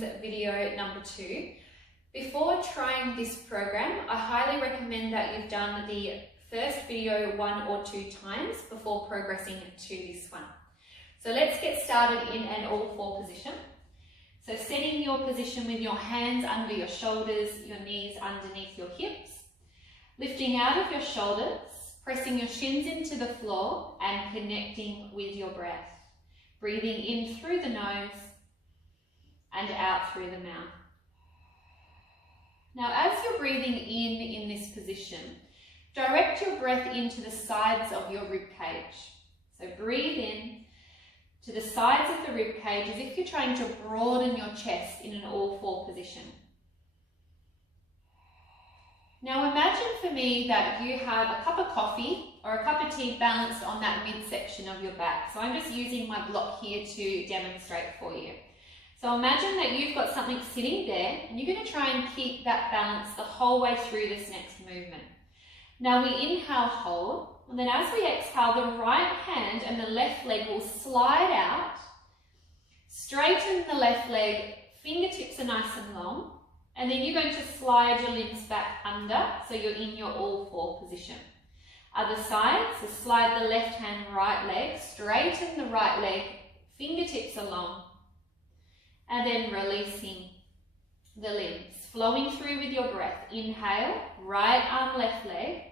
Sessions video number 2. Before trying this program, I highly recommend that you've done the first video 1 or 2 times before progressing to this one. So let's get started in an all 4 position. So setting your position with your hands under your shoulders, your knees underneath your hips, lifting out of your shoulders, pressing your shins into the floor and connecting with your breath. Breathing in through the nose and out through the mouth. Now, as you're breathing in this position, direct your breath into the sides of your rib cage. So breathe in to the sides of the rib cage as if you're trying to broaden your chest in an all 4 position. Now imagine for me that you have a cup of coffee or a cup of tea balanced on that midsection of your back. So I'm just using my block here to demonstrate for you. So imagine that you've got something sitting there and you're going to try and keep that balance the whole way through this next movement. Now we inhale, hold, and then as we exhale, the right hand and the left leg will slide out. Straighten the left leg, fingertips are nice and long, and then you're going to slide your limbs back under so you're in your all 4 position. Other side, so slide the left hand, right leg, straighten the right leg, fingertips are long, and then releasing the limbs, flowing through with your breath. Inhale, right arm, left leg.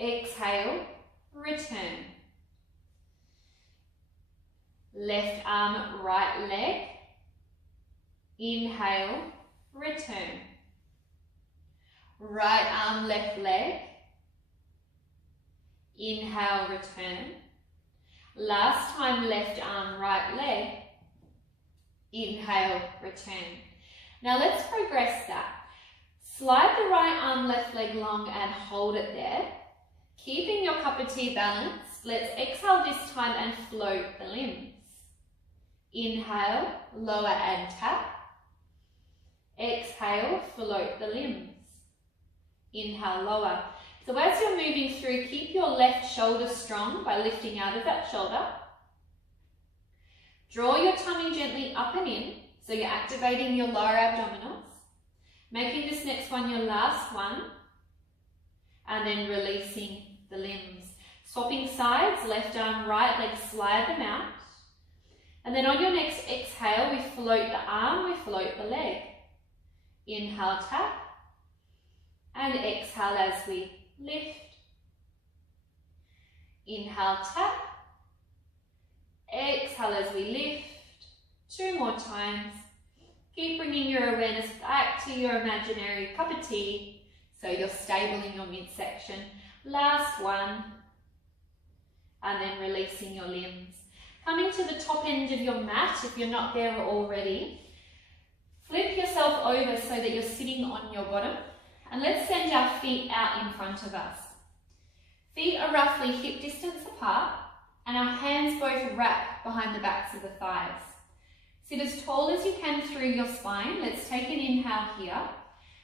Exhale, return. Left arm, right leg. Inhale, return. Right arm, left leg. Inhale, return. Last time, left arm, right leg. Inhale, return. Now let's progress that. Slide the right arm, left leg long and hold it there. Keeping your cup of tea balanced, let's exhale this time and float the limbs. Inhale, lower and tap. Exhale, float the limbs. Inhale, lower. So as you're moving through, keep your left shoulder strong by lifting out of that shoulder. Draw your tummy gently up and in, so you're activating your lower abdominals. Making this next one your last one, and then releasing the limbs. Swapping sides, left arm, right leg, slide them out. And then on your next exhale, we float the arm, we float the leg. Inhale, tap, and exhale as we lift. Inhale, tap. Exhale as we lift. 2 more times. Keep bringing your awareness back to your imaginary cup of tea so you're stable in your midsection. Last one. And then releasing your limbs. Coming to the top end of your mat if you're not there already. Flip yourself over so that you're sitting on your bottom. And let's send our feet out in front of us. Feet are roughly hip distance apart. And our hands both wrap behind the backs of the thighs. Sit as tall as you can through your spine. Let's take an inhale here.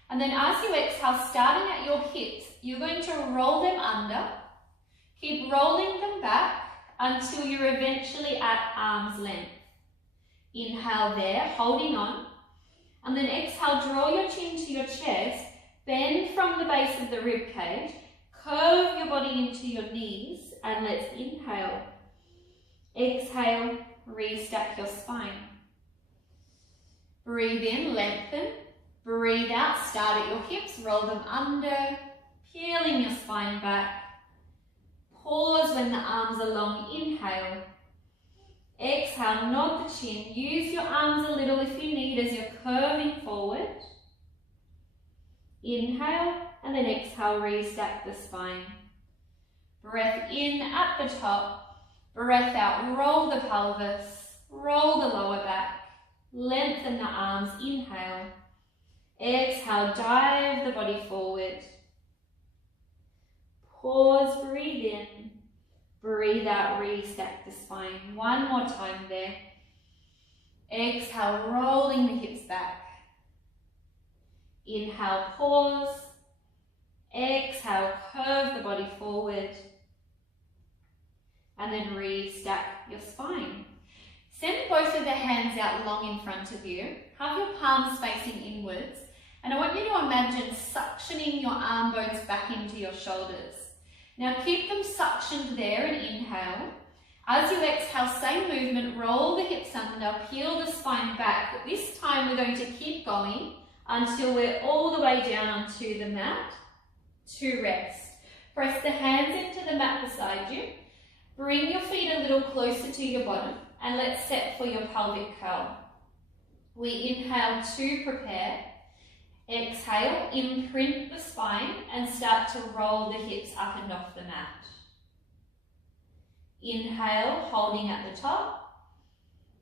And then as you exhale, starting at your hips, you're going to roll them under. Keep rolling them back until you're eventually at arm's length. Inhale there, holding on. And then exhale, draw your chin to your chest. Bend from the base of the rib cage. Curve your body into your knees. And let's inhale. Exhale, restack your spine. Breathe in, lengthen. Breathe out, start at your hips, roll them under, peeling your spine back. Pause when the arms are long, inhale. Exhale, nod the chin. Use your arms a little if you need as you're curving forward. Inhale, and then exhale, restack the spine. Breath in at the top, breath out, roll the pelvis, roll the lower back, lengthen the arms, inhale. Exhale, dive the body forward. Pause, breathe in, breathe out, restack the spine. 1 more time there. Exhale, rolling the hips back. Inhale, pause. Exhale, curve the body forward. And then restack your spine. Send both of the hands out long in front of you. Have your palms facing inwards. And I want you to imagine suctioning your arm bones back into your shoulders. Now keep them suctioned there and inhale. As you exhale, same movement, roll the hips under, peel the spine back. But this time we're going to keep going until we're all the way down onto the mat to rest. Press the hands into the mat beside you. Bring your feet a little closer to your bottom and let's set for your pelvic curl. We inhale to prepare. Exhale, imprint the spine and start to roll the hips up and off the mat. Inhale, holding at the top,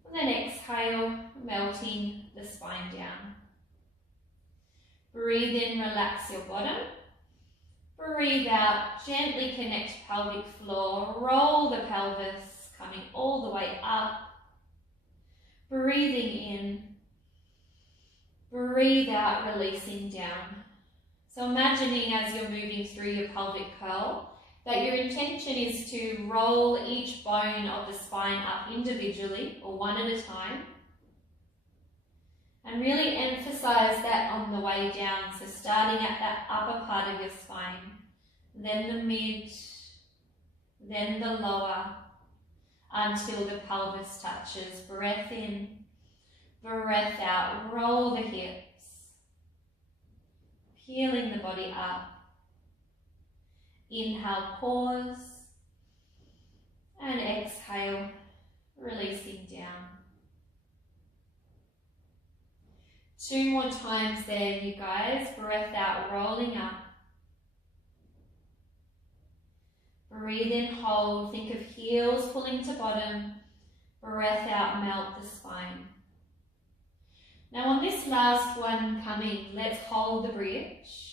and then exhale, melting the spine down. Breathe in, relax your bottom. Breathe out, gently connect pelvic floor, roll the pelvis, coming all the way up. Breathing in, breathe out, releasing down. So imagining as you're moving through your pelvic curl, that your intention is to roll each bone of the spine up individually or one at a time. And really emphasize that on the way down. So starting at that upper part of your spine, then the mid, then the lower, until the pelvis touches. Breath in, breath out, roll the hips, peeling the body up. Inhale, pause, and exhale, releasing down. 2 more times there, you guys. Breath out, rolling up. Breathe in, hold. Think of heels pulling to bottom. Breath out, melt the spine. Now on this last one coming, let's hold the bridge.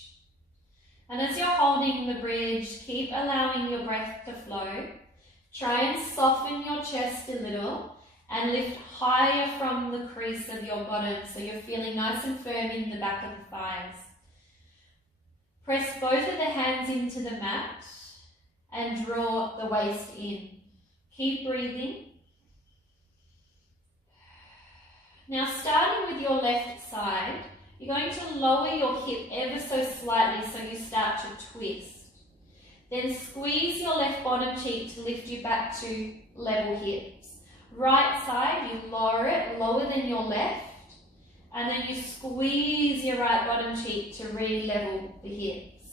And as you're holding the bridge, keep allowing your breath to flow. Try and soften your chest a little and lift higher from the crease of your bottom so you're feeling nice and firm in the back of the thighs. Press both of the hands into the mat and draw the waist in. Keep breathing. Now starting with your left side, you're going to lower your hip ever so slightly so you start to twist. Then squeeze your left bottom cheek to lift you back to level hips. Right side, you lower it lower than your left, and then you squeeze your right bottom cheek to re-level the hips.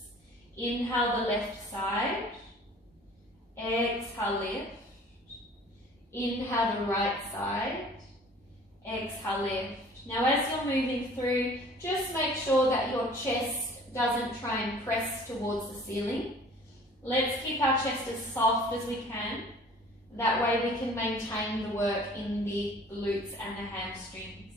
Inhale the left side, exhale lift. Inhale the right side, exhale lift. Now as you're moving through, just make sure that your chest doesn't try and press towards the ceiling. Let's keep our chest as soft as we can. That way we can maintain the work in the glutes and the hamstrings.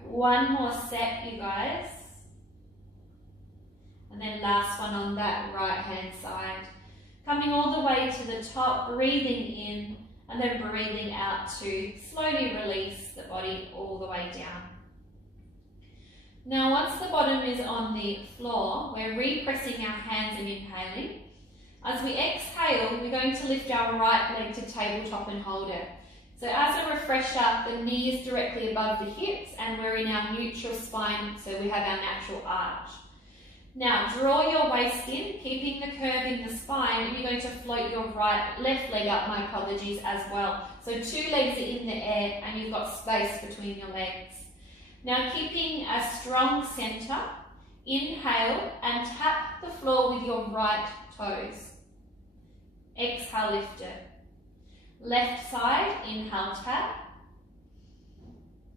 One more set, you guys. And then last one on that right hand side. Coming all the way to the top, breathing in, and then breathing out to slowly release the body all the way down. Now once the bottom is on the floor, we're repressing our hands and inhaling. As we exhale, we're going to lift our right leg to tabletop and hold it. So as a refresher, the knee is directly above the hips and we're in our neutral spine, so we have our natural arch. Now draw your waist in, keeping the curve in the spine, and you're going to float your left leg up, my apologies, as well. So 2 legs are in the air and you've got space between your legs. Now keeping a strong center, inhale and tap the floor with your right toes. Exhale, lift it. Left side, inhale, tap,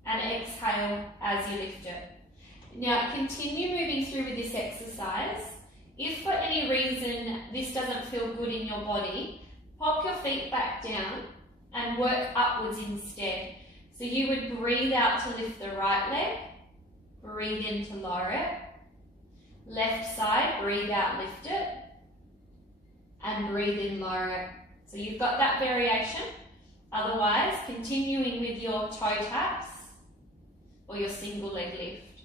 and exhale as you lift it. Now continue moving through with this exercise. If for any reason this doesn't feel good in your body, pop your feet back down and work upwards instead. So you would breathe out to lift the right leg, breathe in to lower it. Left side, breathe out, lift it, and breathe in, lower it. So you've got that variation. Otherwise, continuing with your toe taps or your single leg lift.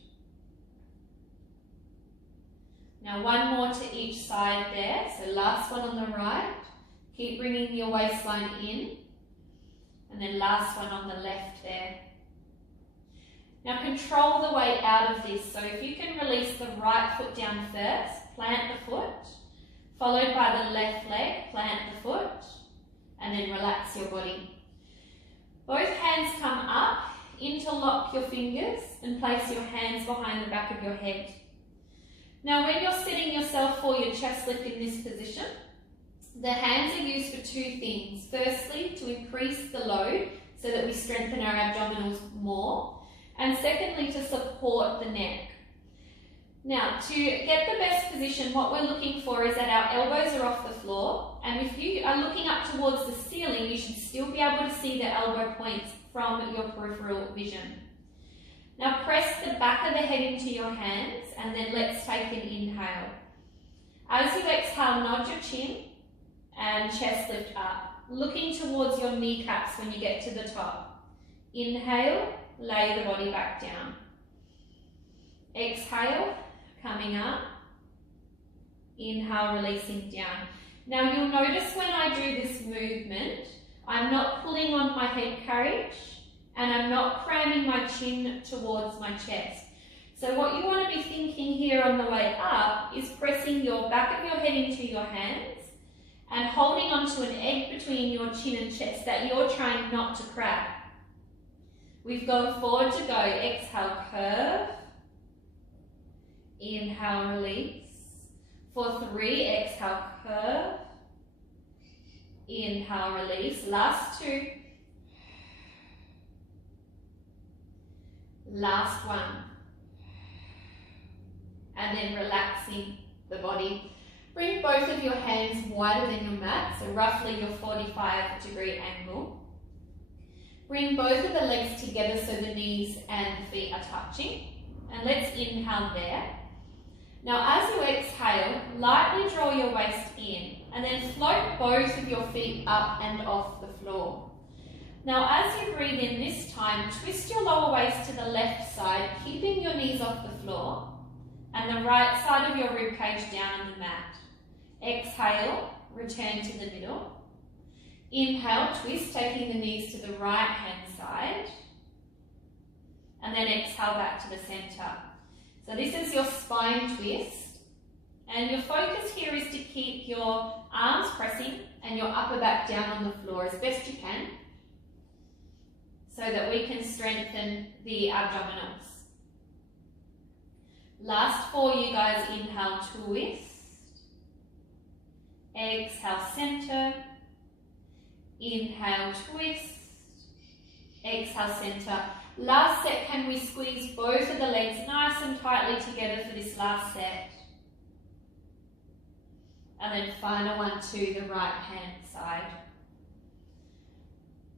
Now one more to each side there. So last one on the right. Keep bringing your waistline in. And then last one on the left there. Now control the weight out of this. So if you can release the right foot down first, plant the foot, followed by the left leg, plant the foot, and then relax your body. Both hands come up, interlock your fingers, and place your hands behind the back of your head. Now when you're setting yourself for your chest lift in this position, the hands are used for two things. Firstly, to increase the load so that we strengthen our abdominals more, and secondly, to support the neck. Now, to get the best position, what we're looking for is that our elbows are off the floor, and if you are looking up towards the ceiling, you should still be able to see the elbow points from your peripheral vision. Now press the back of the head into your hands, and then let's take an inhale. As you exhale, nod your chin and chest lift up, looking towards your kneecaps when you get to the top. Inhale, lay the body back down. Exhale, coming up. Inhale, releasing down. Now you'll notice when I do this movement, I'm not pulling on my head carriage and I'm not cramming my chin towards my chest. So what you want to be thinking here on the way up is pressing your back of your head into your hands and holding onto an edge between your chin and chest that you're trying not to crab. We've gone forward to go. Exhale, curve. Inhale, release. For 3, exhale, curve. Inhale, release. Last 2. Last 1. And then relaxing the body. Bring both of your hands wider than your mat, so roughly your 45-degree angle. Bring both of the legs together so the knees and the feet are touching. And let's inhale there. Now as you exhale, lightly draw your waist in and then float both of your feet up and off the floor. Now as you breathe in this time, twist your lower waist to the left side, keeping your knees off the floor and the right side of your ribcage down on the mat. Exhale, return to the middle. Inhale, twist, taking the knees to the right hand side. And then exhale back to the center. So this is your spine twist. And your focus here is to keep your arms pressing and your upper back down on the floor as best you can, so that we can strengthen the abdominals. Last 4, you guys. Inhale, twist. Exhale, center. Inhale, twist. Exhale, center. Last set, can we squeeze both of the legs nice and tightly together for this last set? And then final one to the right hand side.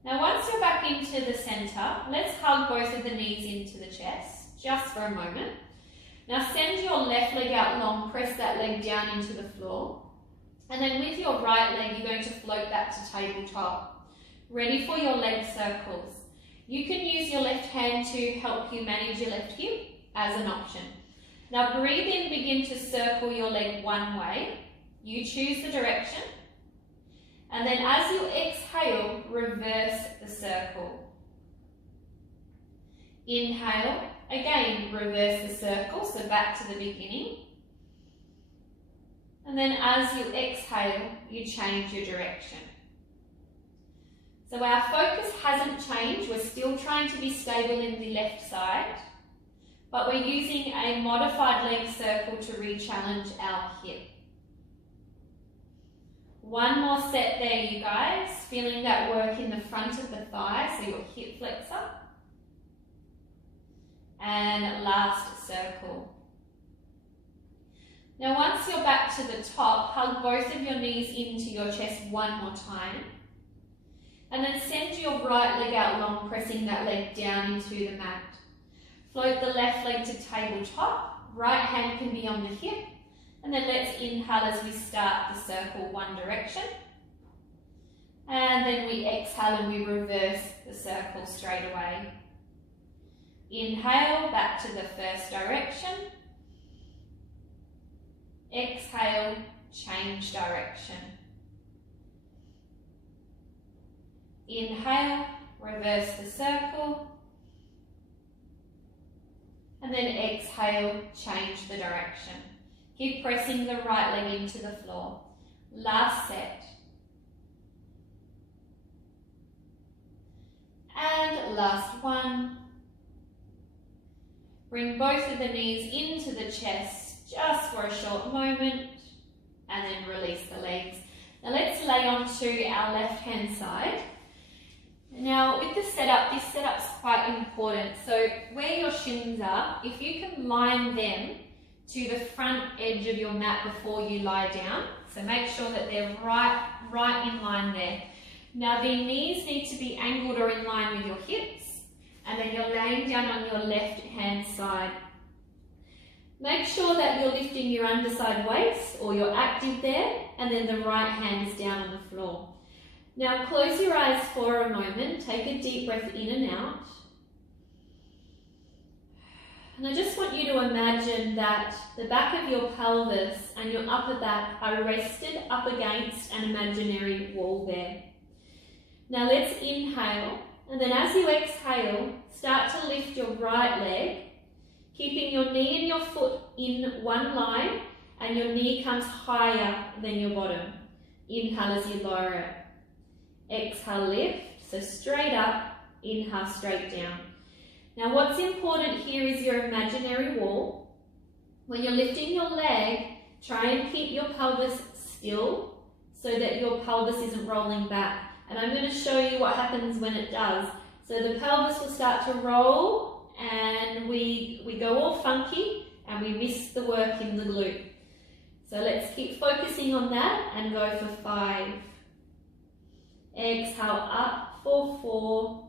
Now once you're back into the center, let's hug both of the knees into the chest, just for a moment. Now send your left leg out long, press that leg down into the floor. And then with your right leg, you're going to float that to tabletop. Ready for your leg circles. You can use your left hand to help you manage your left hip as an option. Now breathe in, begin to circle your leg one way. You choose the direction. And then as you exhale, reverse the circle. Inhale, again reverse the circle, so back to the beginning. And then as you exhale, you change your direction. So our focus hasn't changed, we're still trying to be stable in the left side, but we're using a modified leg circle to re-challenge our hip. One more set there, you guys, feeling that work in the front of the thigh, so your hip flexor. And last circle. Now once you're back to the top, hug both of your knees into your chest one more time. And then send your right leg out long, pressing that leg down into the mat. Float the left leg to tabletop, right hand can be on the hip. And then let's inhale as we start the circle one direction. And then we exhale and we reverse the circle straight away. Inhale, back to the first direction. Exhale, change direction. Inhale, reverse the circle. And then exhale, change the direction. Keep pressing the right leg into the floor. Last set. And last one. Bring both of the knees into the chest just for a short moment and then release the legs. Now let's lay onto our left hand side. Now with the setup, this setup's quite important. So where your shins are, if you can line them to the front edge of your mat before you lie down. So make sure that they're right in line there. Now the knees need to be angled or in line with your hips, and then you're laying down on your left hand side. Make sure that you're lifting your underside waist or you're active there, and then the right hand is down on the floor. Now close your eyes for a moment, take a deep breath in and out. And I just want you to imagine that the back of your pelvis and your upper back are rested up against an imaginary wall there. Now let's inhale, and then as you exhale, start to lift your right leg, keeping your knee and your foot in one line, and your knee comes higher than your bottom. Inhale as you lower it. Exhale, lift, so straight up, inhale, straight down. Now what's important here is your imaginary wall. When you're lifting your leg, try and keep your pelvis still so that your pelvis isn't rolling back. And I'm going to show you what happens when it does. So the pelvis will start to roll and we go all funky and we miss the work in the glute. So let's keep focusing on that and go for 5. Exhale up for 4.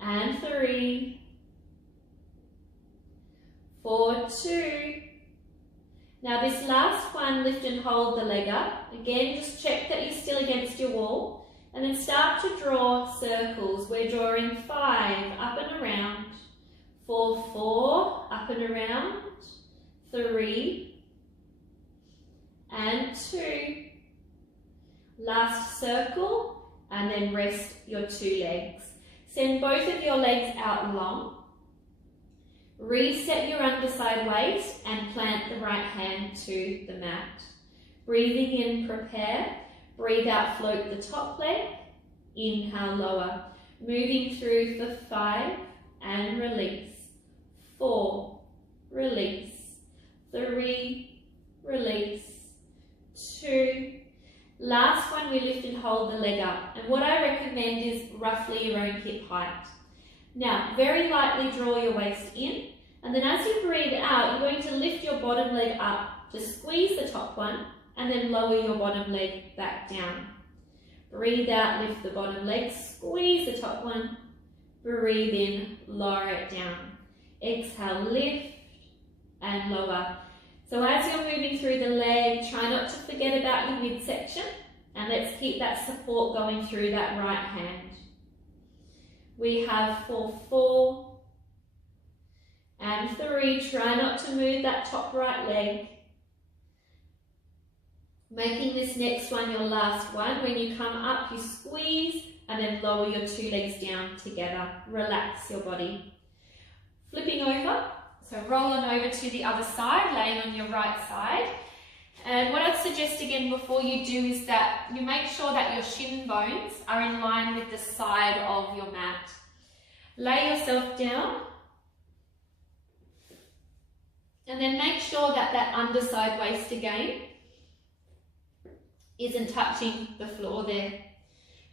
And 3. For 2. Now this last one, lift and hold the leg up. Again, just check that you're still against your wall. And then start to draw circles. We're drawing 5 up and around. For 4, up and around. 3. And 2. Last circle. And then rest your 2 legs. Send both of your legs out long. Reset your underside waist and plant the right hand to the mat. Breathing in, prepare. Breathe out, float the top leg. Inhale, lower. Moving through for 5 and release. 4, release. 3, release. 2. Last one, we lift and hold the leg up. And what I recommend is roughly your own hip height. Now, very lightly draw your waist in, and then as you breathe out, you're going to lift your bottom leg up to squeeze the top one, and then lower your bottom leg back down. Breathe out, lift the bottom leg, squeeze the top one, breathe in, lower it down. Exhale, lift and lower. So as you're moving through the leg, try not to forget about your midsection, and let's keep that support going through that right hand. We have for 4 and 3. Try not to move that top right leg. Making this next one your last one. When you come up, you squeeze and then lower your 2 legs down together. Relax your body. Flipping over, so roll on over to the other side, laying on your right side. And what I'd suggest again before you do is that you make sure that your shin bones are in line with the side of your mat. Lay yourself down. And then make sure that that underside waist again isn't touching the floor there.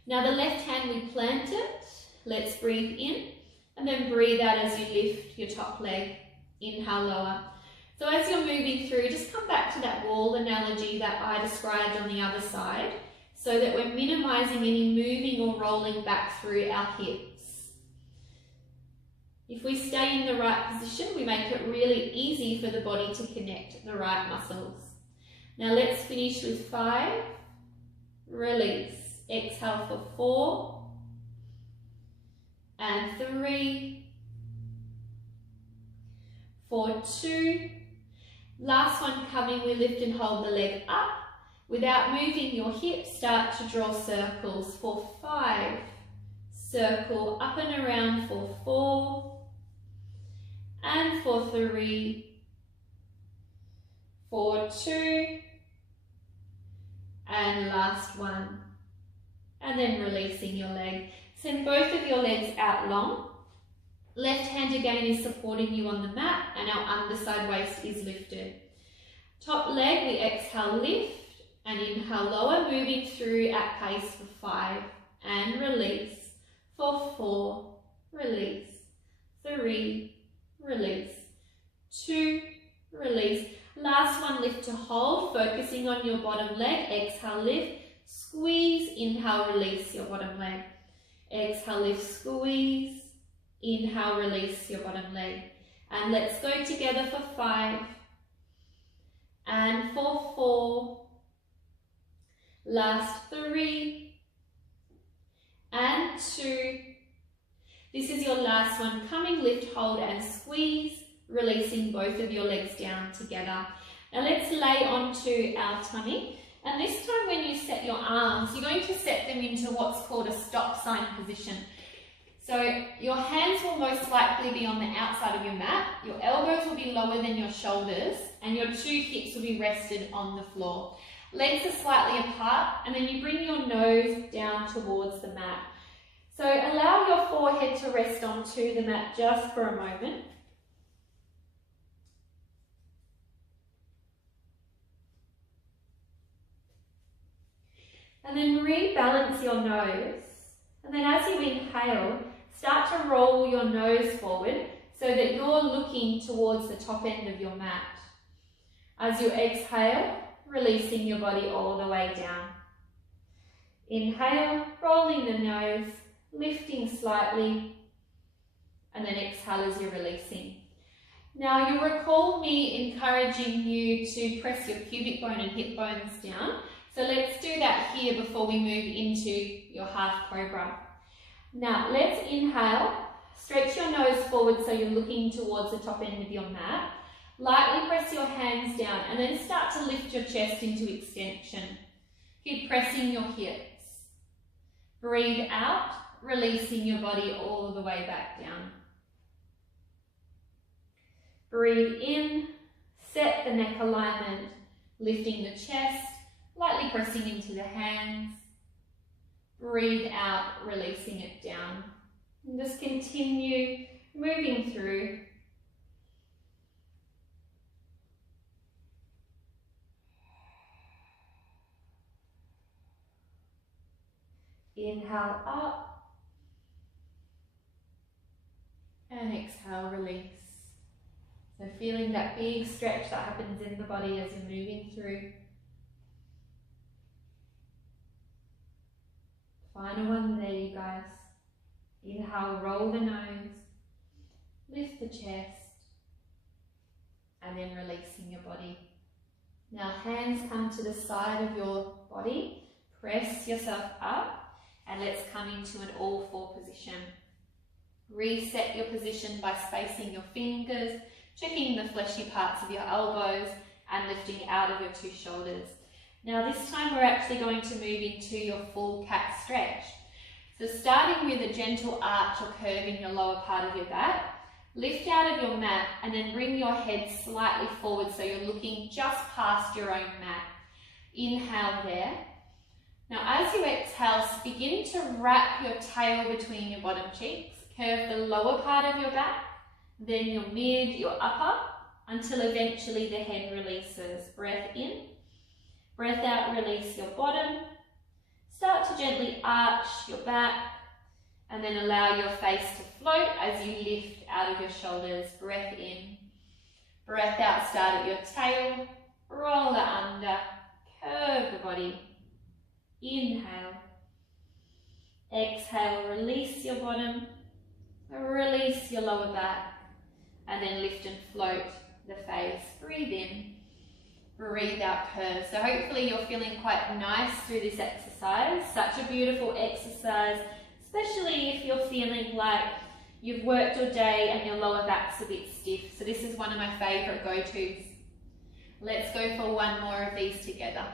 Now the left hand we plant it. Let's breathe in and then breathe out as you lift your top leg. Inhale, lower. So as you're moving through, just come back to that wall analogy that I described on the other side so that we're minimizing any moving or rolling back through our hips. If we stay in the right position, we make it really easy for the body to connect the right muscles. Now let's finish with 5. Release. Exhale for 4 and 3. For 2. Last one coming, we lift and hold the leg up Without moving your hips, start to draw circles for 5. Circle up and around for 4. And for 3. For 2. And last one. And then releasing your leg. Send both of your legs out long. Left hand again is supporting you on the mat and our underside waist is lifted. Top leg, we exhale, lift and inhale, lower, moving through at pace for 5 and release. For 4, release. 3, release. 2, release. Last one, lift to hold, focusing on your bottom leg. Exhale, lift, squeeze, inhale, release your bottom leg. Exhale, lift, squeeze, inhale, release your bottom leg. And let's go together for 5 and for 4. Last 3 and 2. This is your last one. Coming, lift, hold and squeeze, releasing both of your legs down together. Now let's lay onto our tummy. And this time when you set your arms, you're going to set them into what's called a stop sign position. So your hands will most likely be on the outside of your mat, your elbows will be lower than your shoulders, and your 2 hips will be rested on the floor. Legs are slightly apart, and then you bring your nose down towards the mat. So allow your forehead to rest onto the mat just for a moment. And then rebalance your nose. And then as you inhale, start to roll your nose forward so that you're looking towards the top end of your mat. As you exhale, releasing your body all the way down. Inhale, rolling the nose, lifting slightly, and then exhale as you're releasing. Now you'll recall me encouraging you to press your pubic bone and hip bones down. So let's do that here before we move into your half cobra. Now let's inhale, stretch your nose forward so you're looking towards the top end of your mat. Lightly press your hands down and then start to lift your chest into extension. Keep pressing your hips. Breathe out, releasing your body all the way back down. Breathe in, set the neck alignment, lifting the chest, lightly pressing into the hands. Breathe out, releasing it down. And just continue moving through. Inhale up and exhale, release. So feeling that big stretch that happens in the body as you're moving through. Final one there, you guys. Inhale, roll the nose, lift the chest, and then releasing your body. Now hands come to the side of your body, press yourself up, and let's come into an all 4 position. Reset your position by spacing your fingers, checking the fleshy parts of your elbows, and lifting out of your 2 shoulders. Now this time we're actually going to move into your full cat stretch. So starting with a gentle arch or curve in your lower part of your back, lift out of your mat and then bring your head slightly forward so you're looking just past your own mat. Inhale there. Now as you exhale, begin to wrap your tail between your bottom cheeks, curve the lower part of your back, then your mid, your upper, until eventually the head releases. Breath in. Breath out, release your bottom. Start to gently arch your back and then allow your face to float as you lift out of your shoulders. Breath in. Breath out, start at your tail. Roll it under. Curve the body. Inhale. Exhale, release your bottom. Release your lower back. And then lift and float the face. Breathe in. Breathe out, curve. So hopefully you're feeling quite nice through this exercise. Such a beautiful exercise, especially if you're feeling like you've worked all day and your lower back's a bit stiff. So this is one of my favourite go-tos. Let's go for one more of these together.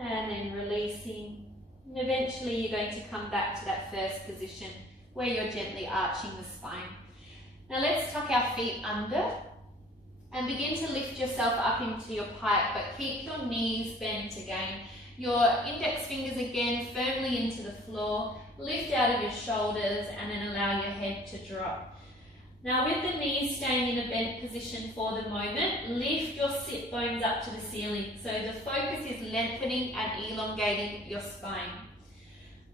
and then releasing. And eventually you're going to come back to that first position where you're gently arching the spine. Now let's tuck our feet under and begin to lift yourself up into your pike, but keep your knees bent again. Your index fingers again firmly into the floor. Lift out of your shoulders and then allow your head to drop. Now with the knees staying in a bent position for the moment, lift your sit bones up to the ceiling. So the focus is lengthening and elongating your spine.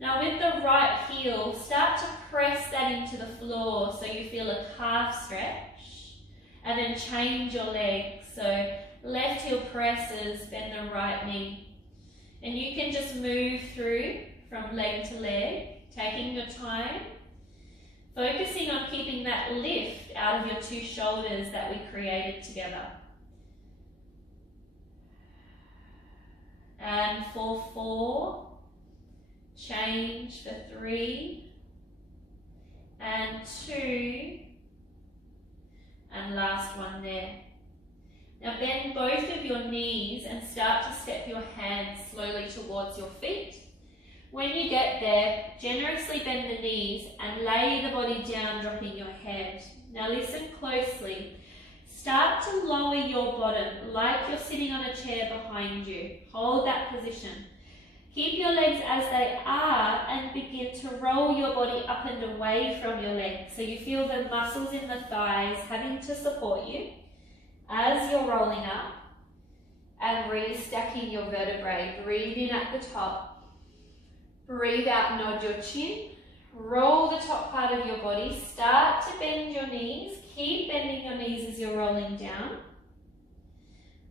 Now with the right heel, start to press that into the floor so you feel a calf stretch, and then change your leg. So left heel presses, bend the right knee. And you can just move through from leg to leg, taking your time, focusing on keeping that lift out of your two shoulders that we created together. And for 4, change for 3, and 2, and last one there. Now bend both of your knees and start to step your hands slowly towards your feet. When you get there, generously bend the knees and lay the body down, dropping your head. Now listen closely. Start to lower your bottom like you're sitting on a chair behind you. Hold that position. Keep your legs as they are and begin to roll your body up and away from your legs. So you feel the muscles in the thighs having to support you as you're rolling up, and restacking your vertebrae. Breathe in at the top. Breathe out, nod your chin. Roll the top part of your body. Start to bend your knees. Keep bending your knees as you're rolling down.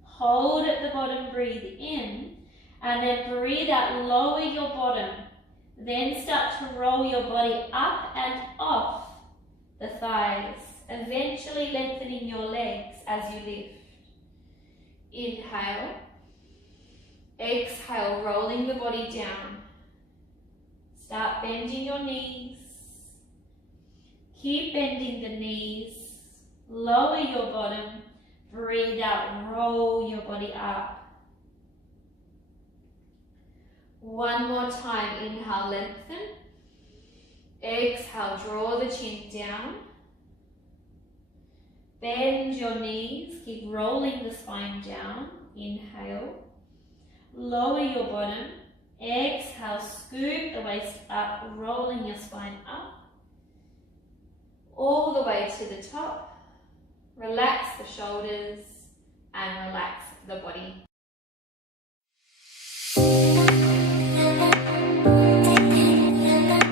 Hold at the bottom, breathe in, and then breathe out, lower your bottom. Then start to roll your body up and off the thighs, eventually lengthening your legs as you lift. Inhale. Exhale, rolling the body down. Start bending your knees. Keep bending the knees. Lower your bottom. Breathe out, roll your body up. One more time. Inhale, lengthen. Exhale, draw the chin down. Bend your knees. Keep rolling the spine down. Inhale. Lower your bottom. Exhale, scoop the waist up, rolling your spine up, all the way to the top. Relax the shoulders and relax the body.